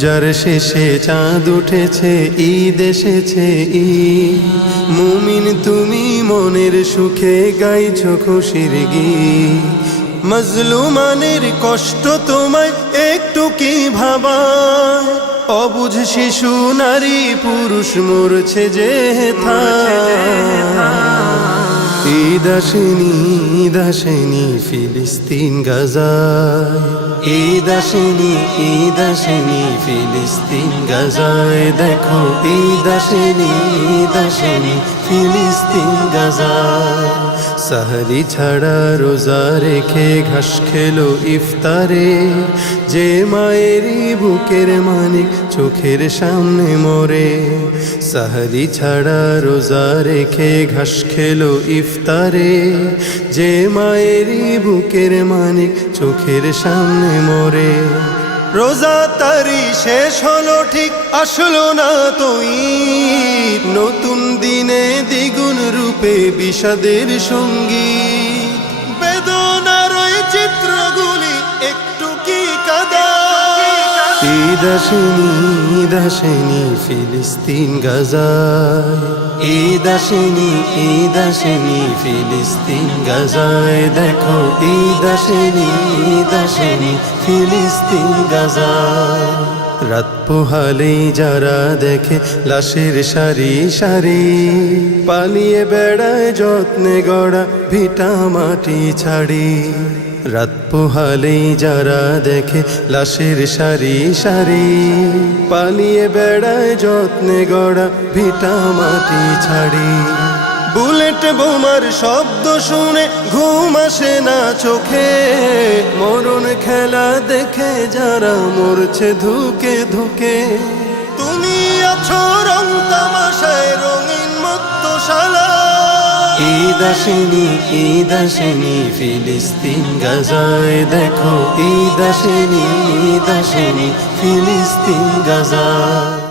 রোজার শেষে চাঁদ উঠেছে, ঈদ এসেছে ঈদ। মুমিন তুমি মনের সুখে গাইছো খুশির গীত। মজলুমানের কষ্ট তোমায় একটু কি ভাবায়? অবুঝ শিশু নারী পুরুষ মরছে যে ঈদ আসেনি, ঈদ আসেনি ফিলিস্তিন গাজায়। ঈদ আসেনি, ঈদ আসেনি ফিলিস্তিন গাজায়। দেখো ঈদ আসেনি, ঈদ আসেনি ফিলিস্তিন গাজায়। সাহরি ছাড়া রোজা রেখে ঘাস খেলো ইফতারে, যে মায়েরই বুকের মানিক চোখের সামনে মরে। সাহরি ছাড়া রোজা রেখে ঘাস খেলো ইফতারে, যে মায়েরই বুকের মানিক চোখের সামনে মরে। রোজা তারি শেষ হলো ঠিক আসলো না তো ঈদ। নতুন দিনে দ্বিগুণ রূপে বিষাদের সঙ্গীত। বেদনার ওই চিত্রগুলি একটু কি কাঁদা? ঈদ আসেনি, ঈদ আসেনি ফিলিস্তিন গাজায়। ঈদ আসেনি, ঈদ আসেনি ফিলিস্তিন গাজায়। দেখো ঈদ আসেনি, ঈদ আসেনি ফিলিস্তিন গাজায়। রাত পোহালেই যারা দেখে লাশের সারি সারি, পালিয়ে বেড়ায় যত্নে গড়া ভিটা মাটি ছাড়ি। রাত পোহালেই যারা দেখে লাশের সারি সারি, পালিয়ে বেড়ায় যত্নে গড়া ভিটা মাটি ছাড়ি। বুলেট বোমার শব্দ শুনে ঘুম আসে না চোখে, মরণ খেলা দেখে যারা মরছে ধুকে ধুকে। তুমি আছো রং তামাশায় রঙিন মত্তশালা। ঈদ আসেনি, ঈদ আসেনি ফিলিস্তিন গাজায়। দেখো ঈদ আসেনি, ঈদ আসেনি ফিলিস্তিন গাজায়।